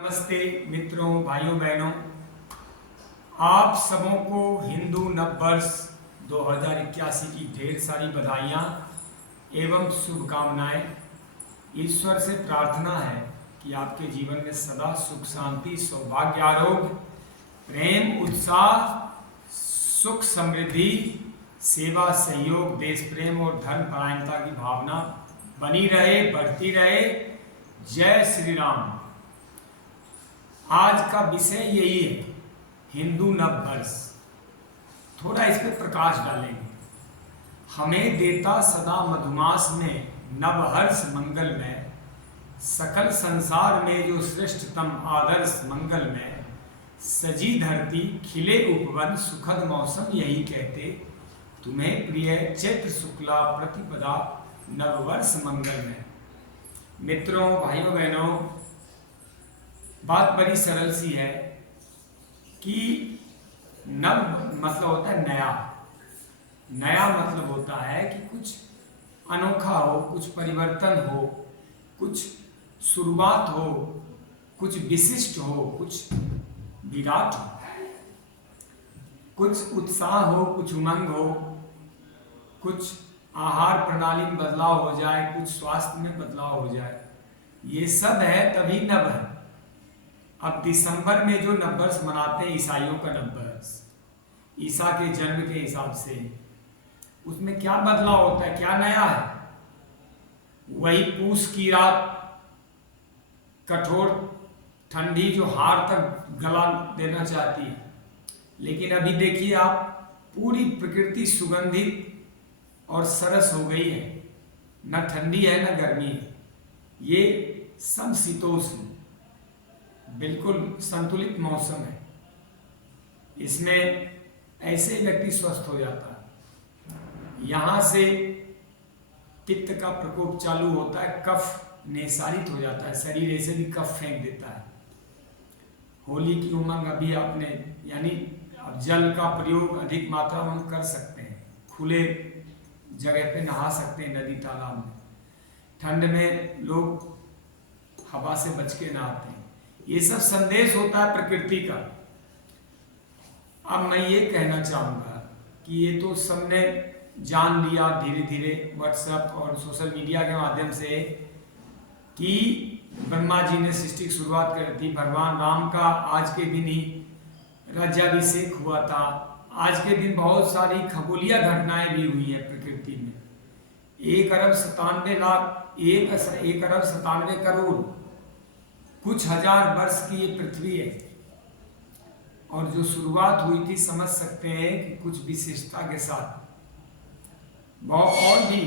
नमस्ते मित्रों, भाइयों बहनों, आप सबों को हिंदू नववर्ष 2081 की ढेर सारी बधाइयाँ एवं शुभकामनाएं। ईश्वर से प्रार्थना है कि आपके जीवन में सदा सुख शांति सौभाग्य आरोग्य प्रेम उत्साह सुख समृद्धि सेवा सहयोग देश प्रेम और धर्म परायणता की भावना बनी रहे, बढ़ती रहे। जय श्री राम। आज का विषय यही है, हिंदू नववर्ष। थोड़ा इस पर प्रकाश डालेंगे। हमें देता सदा मधुमास में नवहर्ष मंगल में, सकल संसार में जो श्रेष्ठतम आदर्श मंगल में, सजी धरती खिले उपवन सुखद मौसम यही कहते, तुम्हें प्रिय चैत्र शुक्ला प्रतिपदा नववर्ष मंगल में। मित्रों, भाइयों बहनों, बात बड़ी सरल सी है कि नव मतलब होता है नया। नया मतलब होता है कि कुछ अनोखा हो, कुछ परिवर्तन हो, कुछ शुरुआत हो, कुछ विशिष्ट हो, कुछ विराट हो, कुछ उत्साह हो, कुछ उमंग हो, कुछ आहार प्रणाली में बदलाव हो जाए, कुछ स्वास्थ्य में बदलाव हो जाए। ये सब है तभी नव है। अब दिसंबर में जो नववर्ष मनाते हैं ईसाइयों का नववर्ष, ईसा के जन्म के हिसाब से, उसमें क्या बदलाव होता है, क्या नया है? वही पूस की रात, कठोर ठंडी जो हार तक गला देना चाहती है। लेकिन अभी देखिए आप, पूरी प्रकृति सुगंधित और सरस हो गई है। न ठंडी है न गर्मी है, ये समशीतोष्ण बिल्कुल संतुलित मौसम है। इसमें ऐसे व्यक्ति स्वस्थ हो जाता है। यहाँ से पित्त का प्रकोप चालू होता है, कफ निस्सारित हो जाता है, शरीर ऐसे भी कफ फेंक देता है। होली की उमंग अभी आपने, यानी अब जल का प्रयोग अधिक मात्रा में हम कर सकते हैं, खुले जगह पे नहा सकते हैं, नदी तालाब में। ठंड में लोग हवा से बच के नहाते हैं। ये सब संदेश होता है प्रकृति का। अब मैं ये कहना चाहूँगा कि ये तो सबने जान लिया धीरे धीरे व्हाट्सएप और सोशल मीडिया के माध्यम से कि ब्रह्मा जी ने सृष्टि की शुरुआत करी थी। भगवान राम का आज के दिन ही राज्याभिषेक हुआ था। आज के दिन बहुत सारी खगोलीय घटनाएं भी हुई है प्रकृति में। 1 अरब 97 करोड़ कुछ हजार वर्ष की ये पृथ्वी है। और जो शुरुआत हुई थी, समझ सकते हैं कि कुछ विशेषता के साथ और भी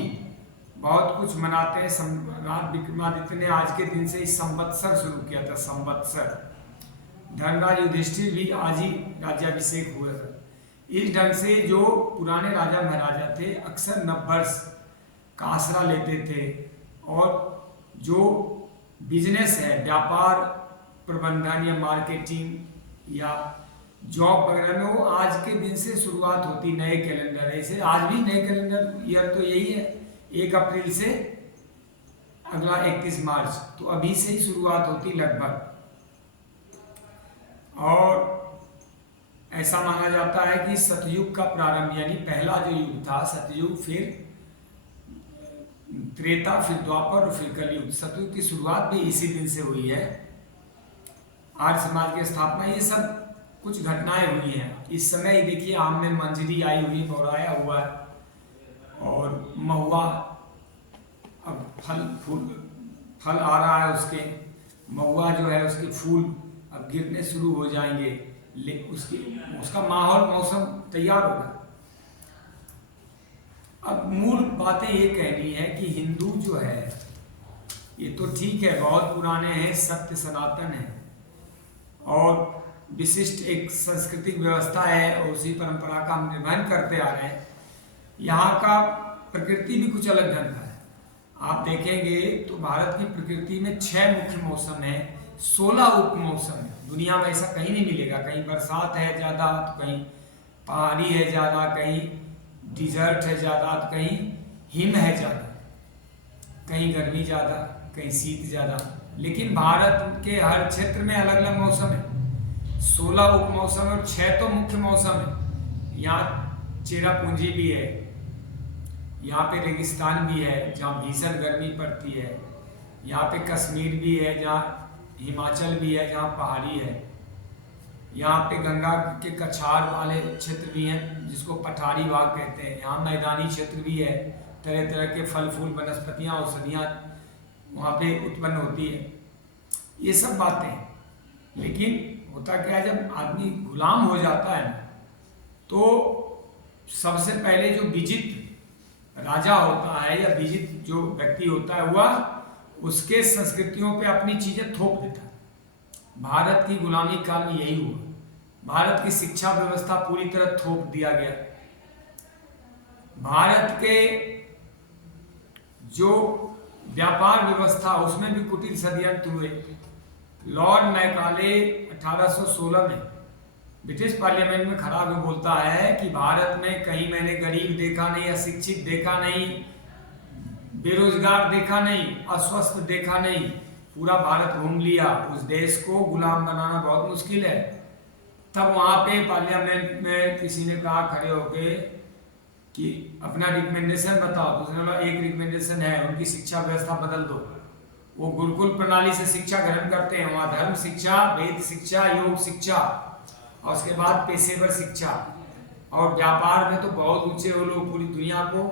बहुत कुछ मनाते हैं। सम्राट विक्रमादित्य ने आज के दिन से इस संवत्सर शुरू किया था। संवत्सर, धर्मराज युधिष्ठिर भी आज ही राज्याभिषेक हुआ था। इस ढंग से जो पुराने राजा महाराजा थे अक्सर नववर्ष का आसरा लेते थे। और जो बिजनेस है, व्यापार प्रबंधन या मार्केटिंग या जॉब वगैरह में, वो आज के दिन से शुरुआत होती नए कैलेंडर। ऐसे आज भी नए कैलेंडर ईयर तो यही है, 1 अप्रैल से अगला 31 मार्च, तो अभी से ही शुरुआत होती लगभग। और ऐसा माना जाता है कि सतयुग का प्रारंभ, यानी पहला जो युग था सतयुग, फिर त्रेता, फिर द्वापर और फिर कलयुग। सतयुग की शुरुआत भी इसी दिन से हुई है। आर्य समाज की स्थापना, ये सब कुछ घटनाएं हुई हैं। इस समय देखिए आम में मंजरी आई हुई, बौराया हुआ है। और महुआ, अब फल आ रहा है उसके, महुआ जो है उसके फूल अब गिरने शुरू हो जाएंगे। उसका माहौल, मौसम तैयार होगा। अब मूल बातें ये कहनी है कि हिंदू जो है ये तो ठीक है, बहुत पुराने हैं, सत्य सनातन है और विशिष्ट एक सांस्कृतिक व्यवस्था है और उसी परंपरा का हम निर्वहन करते आ रहे हैं। यहाँ का प्रकृति भी कुछ अलग ढंग का है। आप देखेंगे तो भारत की प्रकृति में 6 मुख्य मौसम है, 16 उप मौसम है। दुनिया में ऐसा कहीं नहीं मिलेगा। कहीं बरसात है ज़्यादा, तो कहीं पहाड़ी है ज़्यादा, कहीं डिजर्ट है ज़्यादा, तो कहीं हिम है ज़्यादा, कहीं गर्मी ज़्यादा, कहीं शीत ज़्यादा। लेकिन भारत के हर क्षेत्र में अलग अलग मौसम है। 16 उप मौसम और 6 तो मुख्य मौसम है। यहाँ चेरापूंजी भी है, यहाँ पे रेगिस्तान भी है जहाँ भीषण गर्मी पड़ती है, यहाँ पे कश्मीर भी है, जहाँ हिमाचल भी है जहाँ पहाड़ी है, यहाँ पे गंगा के कछार वाले क्षेत्र भी हैं जिसको पठारी भाग कहते हैं, यहाँ मैदानी क्षेत्र भी है, तरह तरह के फल फूल वनस्पतियाँ औषधियाँ वहाँ पे उत्पन्न होती है। ये सब बातें हैं। लेकिन होता क्या है, जब आदमी गुलाम हो जाता है तो सबसे पहले जो विजित राजा होता है या विजित जो व्यक्ति होता है वह उसके संस्कृतियों पे अपनी चीजें थोप देता है। भारत की गुलामी काल में यही हुआ। भारत की शिक्षा व्यवस्था पूरी तरह थोप दिया गया। भारत के जो व्यापार व्यवस्था उसमें भी कुटिल षड्यंत्र हुए। लॉर्ड मैकाले 1816 में ब्रिटिश पार्लियामेंट में खड़ा होकर बोलता है कि भारत में कहीं मैंने गरीब देखा नहीं, अशिक्षित देखा नहीं, बेरोजगार देखा नहीं, अस्वस्थ देखा नहीं, पूरा भारत घूम लिया, उस देश को गुलाम बनाना बहुत मुश्किल है। तब वहां पे पार्लियामेंट में किसी ने कहा खड़े होके कि अपना रिकमेंडेशन बताओ, तो उसने बोला एक रिकमेंडेशन है, उनकी शिक्षा व्यवस्था बदल दो। वो गुरुकुल प्रणाली से शिक्षा ग्रहण करते हैं, वहाँ धर्म शिक्षा, वेद शिक्षा, योग शिक्षा और उसके बाद पेशेवर शिक्षा, और व्यापार में तो बहुत ऊंचे वो लोग पूरी दुनिया को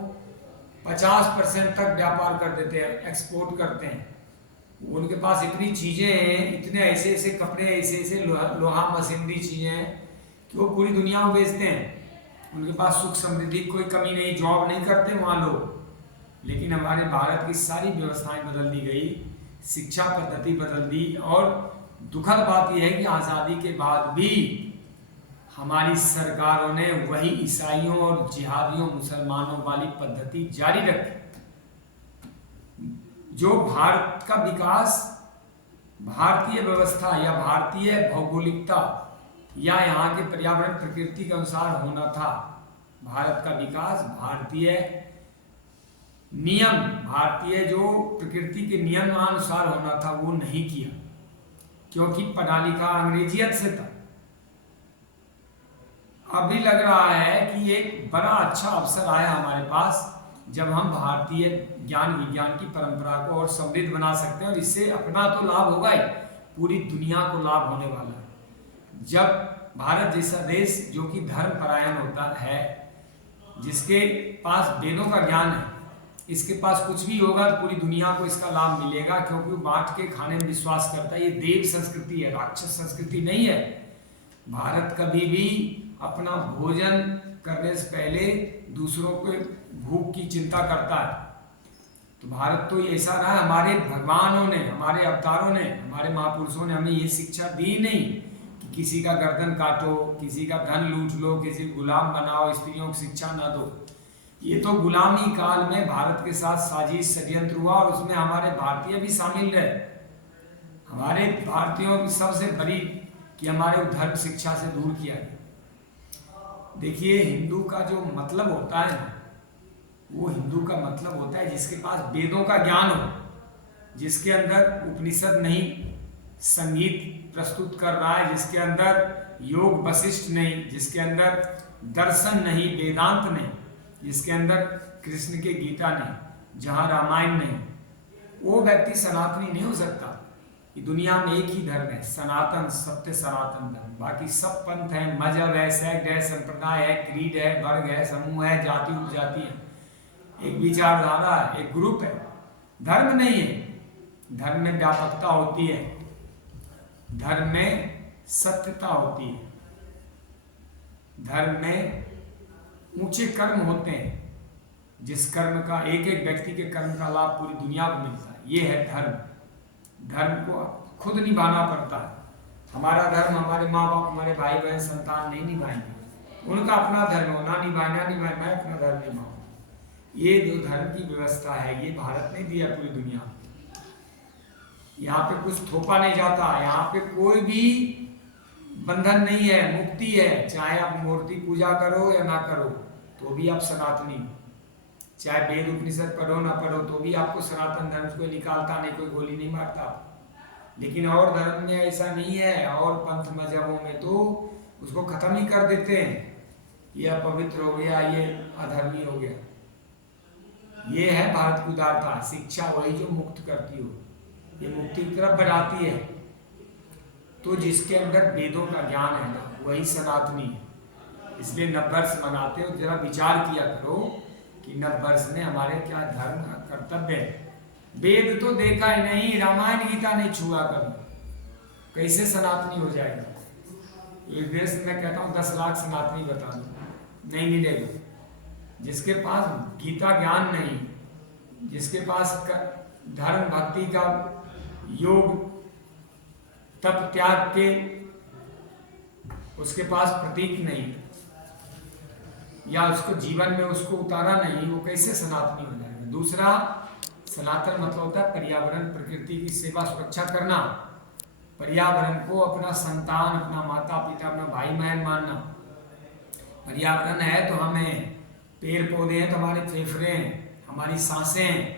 50% तक व्यापार कर देते हैं, एक्सपोर्ट करते हैं। उनके पास इतनी चीजें हैं, इतने ऐसे ऐसे कपड़े, ऐसे ऐसे लोहा मशीनरी चीजें हैं कि वो पूरी दुनिया में बेचते हैं। उनके पास सुख समृद्धि कोई कमी नहीं, जॉब नहीं करते वहाँ लोग। लेकिन हमारे भारत की सारी व्यवस्थाएं बदल दी गई, शिक्षा पद्धति बदल दी, और दुखद बात यह है कि आज़ादी के बाद भी हमारी सरकारों ने वही ईसाइयों और जिहादियों मुसलमानों वाली पद्धति जारी रखी। जो भारत का विकास भारतीय व्यवस्था या भारतीय भौगोलिकता या यहाँ के पर्यावरण प्रकृति के अनुसार होना था, भारत का विकास भारतीय नियम, भारतीय जो प्रकृति के नियमानुसार होना था, वो नहीं किया, क्योंकि पढ़ा लिखा अंग्रेजियत से था। अभी लग रहा है कि एक बड़ा अच्छा अवसर आया हमारे पास, जब हम भारतीय ज्ञान विज्ञान की परंपरा को और समृद्ध बना सकते हैं, और इससे अपना तो लाभ होगा ही, पूरी दुनिया को लाभ होने वाला है। जब भारत जैसा देश जो कि धर्म परायण होता है, जिसके पास वेदों का ज्ञान है, इसके पास कुछ भी होगा तो पूरी दुनिया को इसका लाभ मिलेगा, क्योंकि वो बांट के खाने में विश्वास करता है। ये देव संस्कृति है, राक्षस संस्कृति नहीं है। भारत कभी भी अपना भोजन करने से पहले दूसरों को भूख की चिंता करता है। तो भारत तो ऐसा रहा, हमारे भगवानों ने, हमारे अवतारों ने, हमारे महापुरुषों ने हमें ये शिक्षा दी नहीं कि किसी का गर्दन काटो, किसी का धन लूट लो, किसी को गुलाम बनाओ, स्त्रियों को शिक्षा न दो। ये तो गुलामी काल में भारत के साथ साजिश षड्यंत्र हुआ, और उसमें हमारे भारतीय भी शामिल रहे। हमारे भारतीयों की सबसे बड़ी कि हमारे धर्म शिक्षा से दूर किया गया। देखिए, हिंदू का जो मतलब होता है ना, वो हिंदू का मतलब होता है जिसके पास वेदों का ज्ञान हो, जिसके अंदर उपनिषद नहीं संगीत प्रस्तुत कर रहा है, जिसके अंदर योग वशिष्ठ नहीं, जिसके अंदर दर्शन नहीं वेदांत नहीं, जिसके अंदर कृष्ण के गीता नहीं, जहाँ रामायण नहीं, वो व्यक्ति सनातनी नहीं हो सकता। कि दुनिया में एक ही धर्म है, सनातन, सत्य सनातन धर्म। बाकी सब पंथ है, मजहब है, सेक्ट है, संप्रदाय है, क्रीड है, वर्ग है, समूह है, जाति उपजाति है, एक विचारधारा है, एक ग्रुप है। धर्म नहीं है। धर्म में व्यापकता होती है, धर्म में सत्यता होती है, धर्म में ऊंचे कर्म होते हैं, जिस कर्म का एक एक व्यक्ति के कर्म का लाभ पूरी दुनिया को मिलता है। ये है धर्म। धर्म को खुद निभाना पड़ता है। हमारा धर्म हमारे माँ बाप, हमारे भाई बहन, संतान नहीं निभाएंगे। उनका अपना धर्म होना, निभाना निभाए, मैं अपना धर्म निभाऊँ। ये जो धर्म की व्यवस्था है, ये भारत ने दिया पूरी दुनिया में। यहाँ पे कुछ थोपा नहीं जाता, यहाँ पे कोई भी बंधन नहीं है, मुक्ति है। चाहे आप मूर्ति पूजा करो या ना करो तो भी आप सनातनी, चाहे वेद उपनिषद पढ़ो ना पढ़ो तो भी आपको सनातन धर्म, कोई निकालता नहीं, कोई गोली नहीं मारता। लेकिन और धर्म में ऐसा नहीं है, और पंथ मजहबों में तो उसको खत्म ही कर देते हैं, ये अपवित्र हो गया, ये अधर्मी हो गया। ये है भारत की उदारता, शिक्षा वही जो मुक्त करती हो, ये मुक्ति की तरफ बढ़ाती है। तो जिसके अंदर वेदों का ज्ञान है ना, वही सनातनी है। इसलिए नववर्ष मनाते हो, जरा विचार किया करो कि नववर्ष में हमारे क्या धर्म का कर्तव्य है। वेद तो देखा ही नहीं, रामायण गीता नहीं छुआ कभी, कैसे सनातनी हो जाएगा। एक देश में कहता हूँ 10 लाख सनातनी बता दो, नहीं मिलेगा। जिसके पास गीता ज्ञान नहीं, जिसके पास धर्म भक्ति का योग तप त्याग के उसके पास प्रतीक नहीं, या उसको जीवन में उसको उतारा नहीं, वो कैसे सनातनी हो जाएगा। दूसरा, सनातन मतलब होता है पर्यावरण प्रकृति की सेवा सुरक्षा करना, पर्यावरण को अपना संतान, अपना माता पिता, अपना भाई बहन मानना। पर्यावरण है तो हमें, पेड़ पौधे हैं तो हमारे फेफड़े हैं, हमारी सांसें हैं,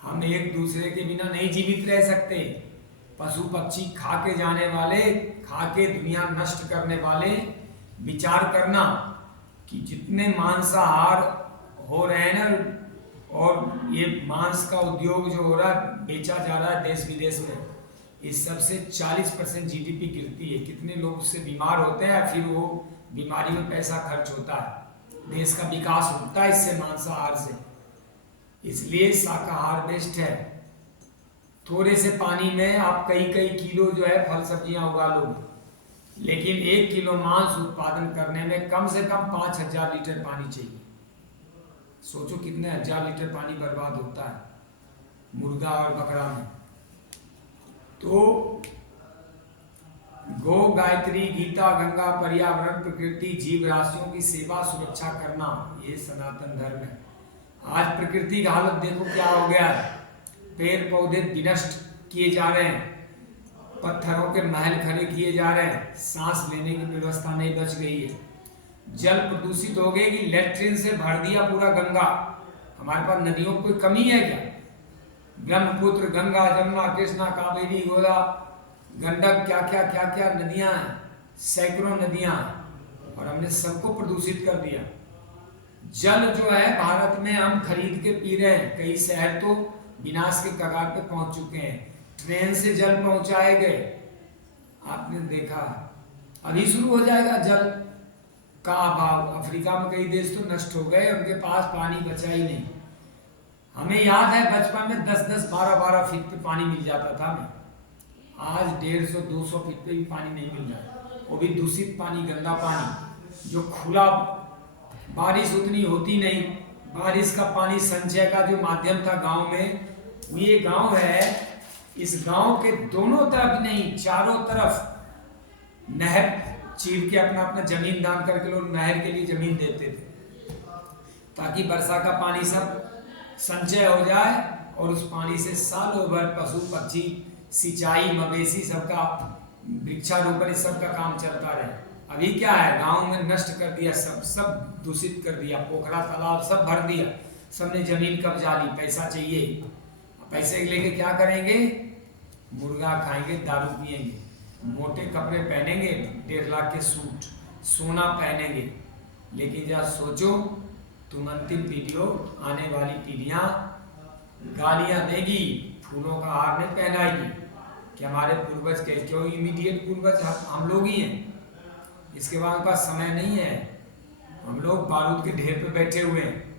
हम एक दूसरे के बिना नहीं जीवित रह सकते। पशु पक्षी खा के जाने वाले, खा के दुनिया नष्ट करने वाले, विचार करना कि जितने मांसाहार हो रहे हैं ना, और ये मांस का उद्योग जो हो रहा है, बेचा जा रहा है देश विदेश में, इस सबसे 40% जीडीपी गिरती है। कितने लोग उससे बीमार होते हैं, फिर वो बीमारी में पैसा खर्च होता है, देश का विकास होता है इससे, मांसाहार से। इसलिए शाकाहार बेस्ट है। थोड़े से पानी में आप कई कई किलो जो है फल सब्जियां उगा लोगे, लेकिन 1 किलो मांस उत्पादन करने में कम से कम 5000 लीटर पानी चाहिए। सोचो कितने 1000 लीटर पानी बर्बाद होता है मुर्गा और बकरा में। तो गो, गायत्री, गीता, गंगा, पर्यावरण, प्रकृति, जीव राशियों की सेवा सुरक्षा करना, ये सनातन धर्म है। आज प्रकृति का हालत देखो क्या हो गया है, पेड़ पौधे विनष्ट किए जा रहे हैं, पत्थरों के महल खड़े किए जा रहे हैं, सांस लेने की व्यवस्था नहीं बच गई है, जल प्रदूषित हो गए कि लेट्रिन से भर दिया पूरा गंगा। हमारे पास नदियों की कोई कमी है क्या? ब्रह्मपुत्र, गंगा, जमुना, कृष्णा, कावेरी, गोदा, गंडक, क्या क्या नदियां हैं, सैकड़ों नदियां हैं, और हमने सबको प्रदूषित कर दिया। जल जो है भारत में हम खरीद के पी रहे हैं, कई शहर तो विनाश के कगार पे पहुंच चुके हैं, ट्रेन से जल पहुंचाए गए, आपने देखा। अभी शुरू हो जाएगा जल का अभाव। अफ्रीका में कई देश तो नष्ट हो गए, उनके पास पानी बचा ही नहीं। हमें याद है बचपन में 10-10, 12-12 फीट पे पानी मिल जाता था हमें, आज 150-200 फीट पे भी पानी नहीं मिल रहा, वो भी दूषित पानी, गंदा पानी जो खुला, बारिश उतनी होती नहीं, बारिश का पानी संचय का जो माध्यम था गांव में, ये गांव है, इस गांव के दोनों तरफ नहीं, चारों तरफ नहर चीर के अपना अपना जमीन दान करके लोग नहर के लिए जमीन देते थे, ताकि वर्षा का पानी सब संचय हो जाए और उस पानी से सालों भर पशु पक्षी, सिंचाई, मवेशी, सबका वृक्षारोपण, इस सब का काम चलता रहे। अभी क्या है, गांव में नष्ट कर दिया, सब दूषित कर दिया, पोखरा तालाब सब भर दिया, सबने जमीन कब्जा ली, पैसा चाहिए, पैसे लेके क्या करेंगे, मुर्गा खाएंगे, दारू पिएंगे, मोटे कपड़े पहनेंगे, 1.5 लाख के सूट, सोना पहनेंगे। लेकिन जरा सोचो, तुम अंतिम पीढ़ियों, आने वाली पीढ़ियां गालियां देगी, फूलों का हार नहीं पहनाएगी कि हमारे पूर्वज के, क्यों इमीडिएट पूर्वज हम लोग ही हैं। इसके बाद उनका समय नहीं है, हम लोग बारूद के ढेर पे बैठे हुए हैं,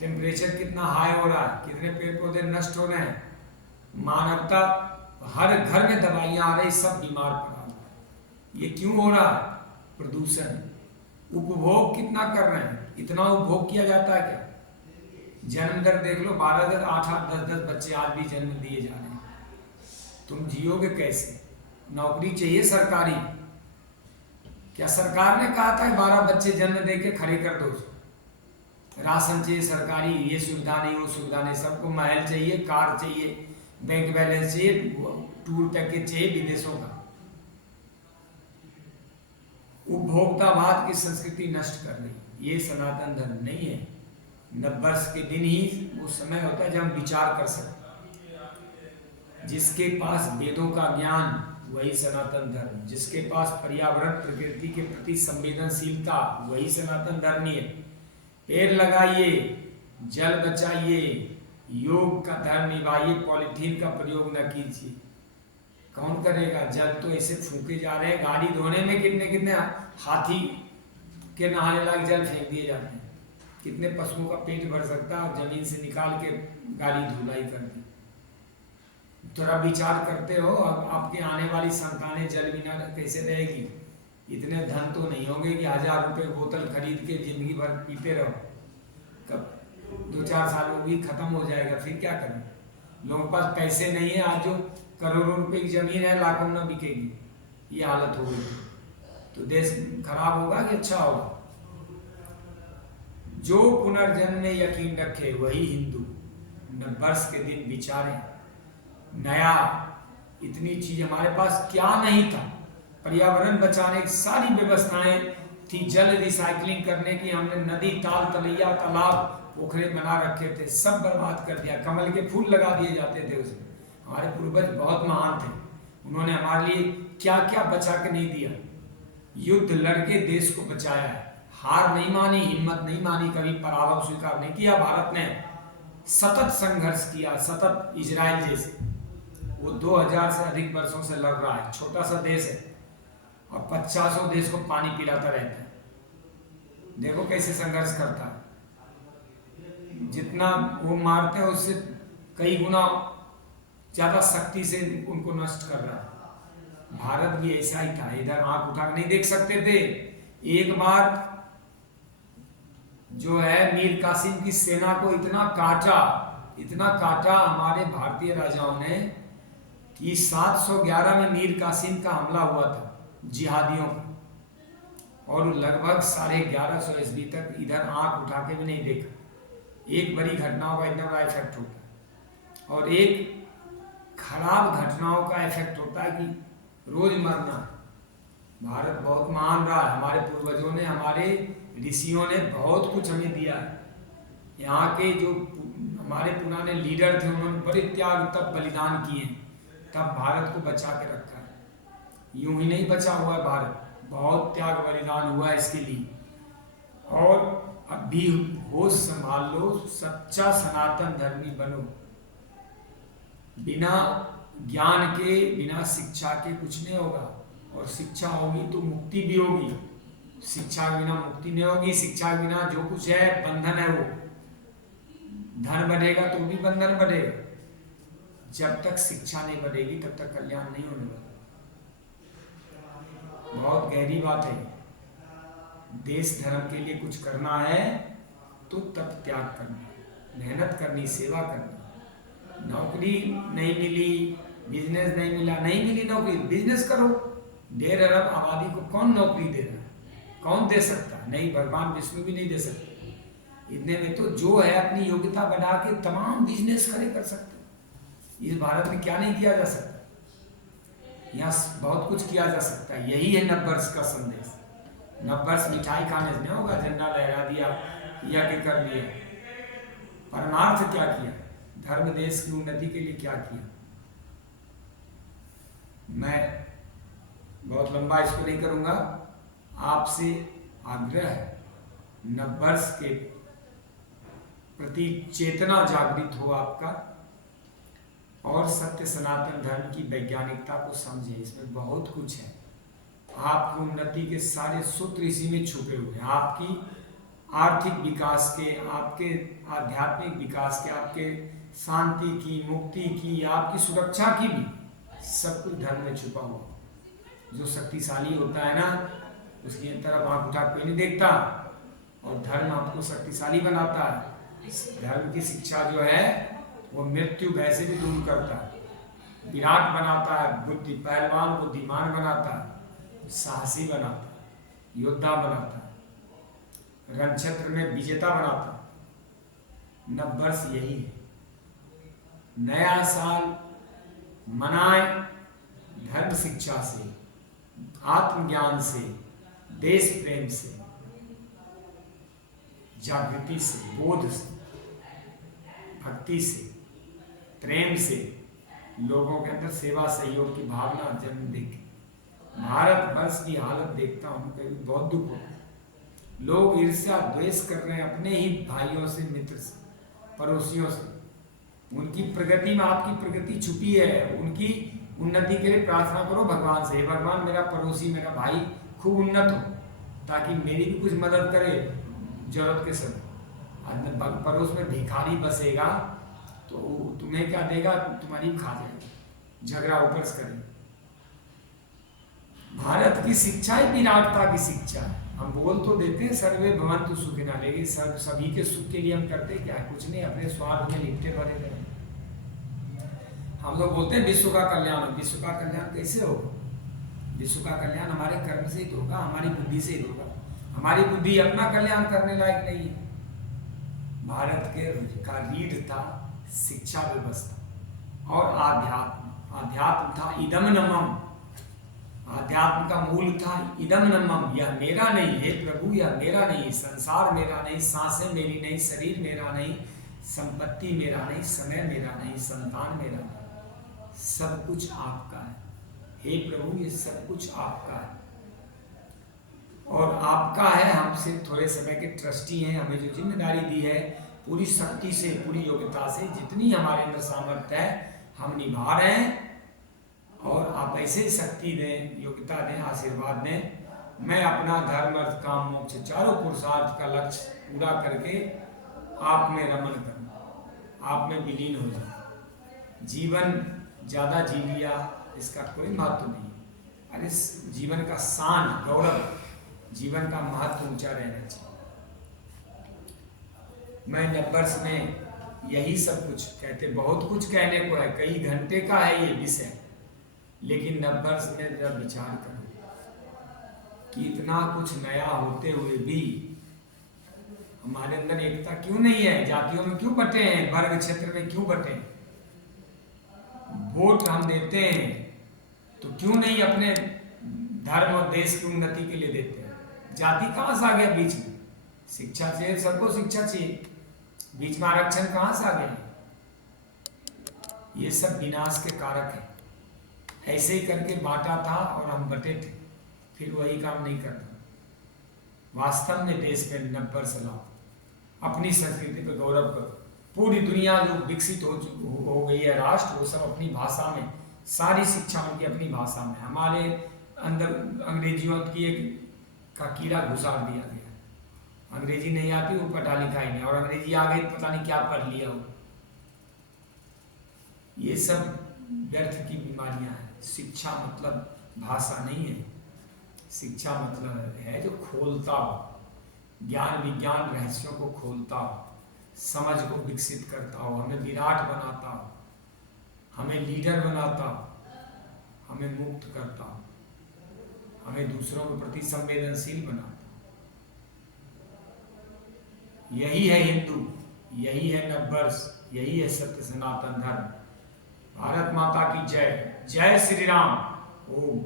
टेम्परेचर कितना हाई हो रहा है, कितने पेड़ पौधे नष्ट हो रहे हैं, मानवता हर घर में दवाइयां आ रही, सब बीमार पड़ा हुआ है। ये क्यों हो रहा है? प्रदूषण। उपभोग कितना कर रहे हैं, इतना उपभोग किया जाता है क्या? जन्म दर देख लो, 12, 8, 10 बच्चे आज भी जन्म दिए जा रहे हैं। तुम जियोगे कैसे? नौकरी चाहिए सरकारी, क्या सरकार ने कहा था 12 बच्चे जन्म दे के खड़े कर दो? राशन चाहिए सरकारी, ये सुविधा नहीं, वो सुविधा नहीं, सबको महल चाहिए, कार चाहिए, बैंक बैलेंस चाहिए, टूर पैकेज चाहिए विदेशों का। उपभोक्तावाद की संस्कृति नष्ट कर रही, ये सनातन धर्म नहीं है। नववर्ष के दिन ही वो समय होता है जब हम विचार कर सकते। जिसके पास वेदों का ज्ञान वही सनातन धर्म, जिसके पास पर्यावरण प्रकृति के प्रति संवेदनशीलता वही सनातन धर्मी है। पेड़ लगाइए, जल बचाइए, योग का धर्म निभाइए, पॉलिथीन का प्रयोग न कीजिए। कौन करेगा? जल तो ऐसे फूके जा रहे हैं, गाड़ी धोने में कितने कितने हाथी के नहाने लायक जल फेंक दिए जाते हैं। कितने पशुओं का पेट भर सकता है, जमीन से निकाल के गाड़ी धुलाई कर दी। थोड़ा विचार करते हो, अब आपके आने वाली संतानें जल बिना कैसे रहेगी? इतने धन तो नहीं होंगे कि 1000 रुपये बोतल खरीद के जिंदगी भर पीते रहो। कब 2-4 साल में भी खत्म हो जाएगा, फिर क्या करें? लोगों के पास पैसे नहीं है, आज जो करोड़ों रुपए की जमीन है लाखों में बिकेगी, ये हालत हो गई। तो देश खराब होगा कि अच्छा होगा? जो पुनर्जन्म में यकीन रखे वही हिंदू। नववर्ष के दिन विचारें, नया इतनी चीज हमारे पास क्या नहीं था। पर्यावरण बचाने की सारी व्यवस्थाएं थी, जल रिसाइकलिंग करने की, हमने नदी, ताल, तलैया, तालाब, पोखरे बना रखे थे, सब बर्बाद कर दिया। कमल के फूल लगा दिए जाते थे उसमें। हमारे पूर्वज बहुत महान थे, उन्होंने हमारे लिए क्या क्या बचा के नहीं दिया। युद्ध लड़के देश को बचाया है, हार नहीं मानी, हिम्मत नहीं मानी, कभी पराभव स्वीकार नहीं किया। भारत ने सतत संघर्ष किया, सतत। इजराइल जैसे वो 2000 से अधिक वर्षों से लड़ रहा है, छोटा सा देश है और 50 देश को पानी पिलाता रहता है। देखो कैसे संघर्ष करता है, जितना वो मारते हैं उससे कई गुना ज्यादा शक्ति से उनको नष्ट कर रहा है। भारत भी ऐसा ही था, इधर आंख उठा नहीं देख सकते थे। एक बार जो है मीर कासिम की सेना को इतना काटा हमारे भारतीय राजाओं ने कि 711 में मीर कासिम का हमला हुआ था जिहादियों का, और लगभग 1150 ईस्वी तक इधर आंख उठा के भी नहीं देखा। एक बड़ी घटनाओं का इतना बड़ा इफेक्ट होता है, और एक खराब घटनाओं का इफेक्ट होता है कि रोज मरना। भारत बहुत महान रहा है, हमारे पूर्वजों ने, हमारे ऋषियों ने बहुत कुछ हमें दिया है। यहाँ के जो हमारे पुराने लीडर थे उन्होंने बड़े त्याग तब बलिदान किए, तब भारत को बचा के रखा है। यूं ही नहीं बचा हुआ है भारत, बहुत त्याग बलिदान हुआ है इसके लिए। और अब भी होश संभाल लो, सच्चा सनातन धर्मी बनो। बिना ज्ञान के, बिना शिक्षा के कुछ नहीं होगा, और शिक्षा होगी तो मुक्ति भी होगी। शिक्षा के बिना मुक्ति नहीं होगी। शिक्षा के बिना जो कुछ है बंधन है, वो धन बढ़ेगा तो भी बंधन बढ़ेगा। जब तक शिक्षा नहीं बढ़ेगी तब तक कल्याण नहीं होने वाला। बहुत गहरी बात है। देश धर्म के लिए कुछ करना है तो तब त्याग करना, मेहनत करनी, सेवा करनी। नौकरी नहीं मिली, बिजनेस नहीं मिला, नहीं मिली नौकरी, बिजनेस करो। 1.5 अरब आबादी को कौन नौकरी दे रहा है? कौन दे सकता? नहीं, भगवान विष्णु भी नहीं दे सकते। इतने में तो जो है अपनी योग्यता बढ़ा के तमाम बिजनेस कर सकते। इस भारत में क्या नहीं किया जा सकता? यहाँ बहुत कुछ किया जा सकता है। यही है नववर्ष का संदेश। नववर्ष मिठाई खाने से नहीं होगा, झंडा लहरा दिया, यज्ञ कर लिया। परमार्थ क्या किया? धर्म देश की उन्नति के लिए क्या किया? मैं बहुत लंबा इसको नहीं करूंगा। आपसे आग्रह है, नववर्ष के प्रति चेतना जागृत हो आपका, और सत्य सनातन धर्म की वैज्ञानिकता को समझे। इसमें बहुत कुछ है। आपकी उन्नति के सारे सूत्र इसी में छुपे हुए हैं। आपकी आर्थिक विकास के, आपके आध्यात्मिक विकास के, आपके शांति की, मुक्ति की, आपकी सुरक्षा की भी, सब कुछ धर्म में छुपा हुआ। जो शक्तिशाली होता है ना, उसकी तरफ आंख उठा कोई नहीं देखता, और धर्म आपको शक्तिशाली बनाता है। धर्म की शिक्षा जो है वो मृत्यु भय से भी दूर करता है, विराट बनाता है, पहलवान बुद्धिमान बनाता है, साहसी बनाता है, योद्धा बनाता है, रणक्षेत्र में विजेता बनाता है। नववर्ष यही है। नया साल मनाए धर्म शिक्षा से, आत्मज्ञान से, देश प्रेम से, जागृति से, बोध से, भक्ति से, प्रेम से, लोगों के अंदर सेवा सहयोग की भावना जन्म देगी। भारत वर्ष की हालत देखता हूँ कभी बहुत दुख होता है। लोग ईर्ष्या द्वेष कर रहे हैं अपने ही भाइयों से, मित्र से, पड़ोसियों से। उनकी प्रगति में आपकी प्रगति छुपी है। उनकी उन्नति के लिए प्रार्थना करो भगवान से, भगवान मेरा पड़ोसी, मेरा भाई खूब उन्नत हो, ताकि मेरी भी कुछ मदद करे जरूरत के समय। पड़ोस में भिखारी बसेगा तो तुम्हें क्या देगा, तुम्हारी खा जाएगा। झगड़ा ऊपर से करें। भारत की शिक्षा ही विराटता की शिक्षा है। हम बोल तो देते हैं सर्वे भवन्तु सुखिनः, लेकिन सभी के सुख के लिए हम करते क्या है? कुछ नहीं, अपने स्वार्थ में लिपटे भरे रहे। हम लोग बोलते हैं विश्व का कल्याण हो। विश्व का कल्याण कैसे होगा? विश्व का कल्याण हमारे कर्म से ही होगा, हमारी बुद्धि से ही होगा। हमारी बुद्धि अपना कल्याण करने लायक नहीं है। भारत के का रीढ़ था शिक्षा व्यवस्था और आध्यात्म। आध्यात्म था इदम नमम। आध्यात्म का मूल था इदम नमम, यह मेरा नहीं है प्रभु, यह मेरा नहीं, संसार मेरा नहीं, सांसें मेरी नहीं, शरीर मेरा नहीं, संपत्ति मेरा नहीं, समय मेरा नहीं, संतान मेरा नहीं, सब कुछ आपका है। हे प्रभु, ये सब कुछ आपका है और आपका है। हम सिर्फ थोड़े समय के ट्रस्टी हैं। हमें जो जिम्मेदारी दी है पूरी शक्ति से, पूरी योग्यता से, जितनी हमारे अंदर सामर्थ्य है हम निभा रहे हैं। और आप ऐसे ही शक्ति दें, योग्यता दें, आशीर्वाद दें। मैं अपना धर्म अर्थ काम मोक्ष चारों पुरुषार्थ का लक्ष्य पूरा करके आप में रमन करूं, आप में विलीन हो जाऊं। जीवन ज़्यादा जी लिया इसका कोई महत्व नहीं। अरे जीवन का शान, गौरव, जीवन का महत्व ऊंचा रहना चाहिए। मैं 90 वर्ष में यही सब कुछ कहते, बहुत कुछ कहने को है, कई घंटे का है ये विषय, लेकिन 90 वर्ष में जब विचार करूं कि इतना कुछ नया होते हुए भी हमारे अंदर एकता क्यों नहीं है? जातियों में क्यों बटे हैं? वर्ग क्षेत्र में क्यों बटे हैं? वोट हम देते हैं तो क्यों नहीं अपने धर्म और देश की उन्नति के लिए देते हैं? जाति कहाँ से आ गया बीच में? शिक्षा चाहिए, सबको शिक्षा चाहिए, बीच में आरक्षण कहाँ से आ गया? ये सब विनाश के कारक है। ऐसे ही करके बांटा था और हम बटे थे, फिर वही काम नहीं करता। वास्तव में देश पे 90 वर्ष लाओ, अपनी संस्कृति पे गौरव करो। पूरी दुनिया जो विकसित हो गई है राष्ट्र, वो सब अपनी भाषा में, सारी शिक्षा उनकी अपनी भाषा में। हमारे अंदर अंग्रेजियों की एक का कीड़ा घुसाड़ दिया गया। अंग्रेजी नहीं आती, वो पढ़ा लिखा ही नहीं, और अंग्रेजी आ गई पता नहीं क्या पढ़ लिया हो। ये सब व्यर्थ की बीमारियां हैं। शिक्षा मतलब भाषा नहीं है। शिक्षा मतलब है जो खोलता हो, ज्ञान विज्ञान रहस्यों को खोलता हो, समझ को विकसित करता हो, हमें विराट बनाता हो, हमें लीडर बनाता हो, हमें मुक्त करता हो, हमें दूसरों के प्रति संवेदनशील बनाता हो। यही है हिंदू, यही है 90 वर्ष, यही है सत्य सनातन धर्म। भारत माता की जय। जय श्री राम। ओम।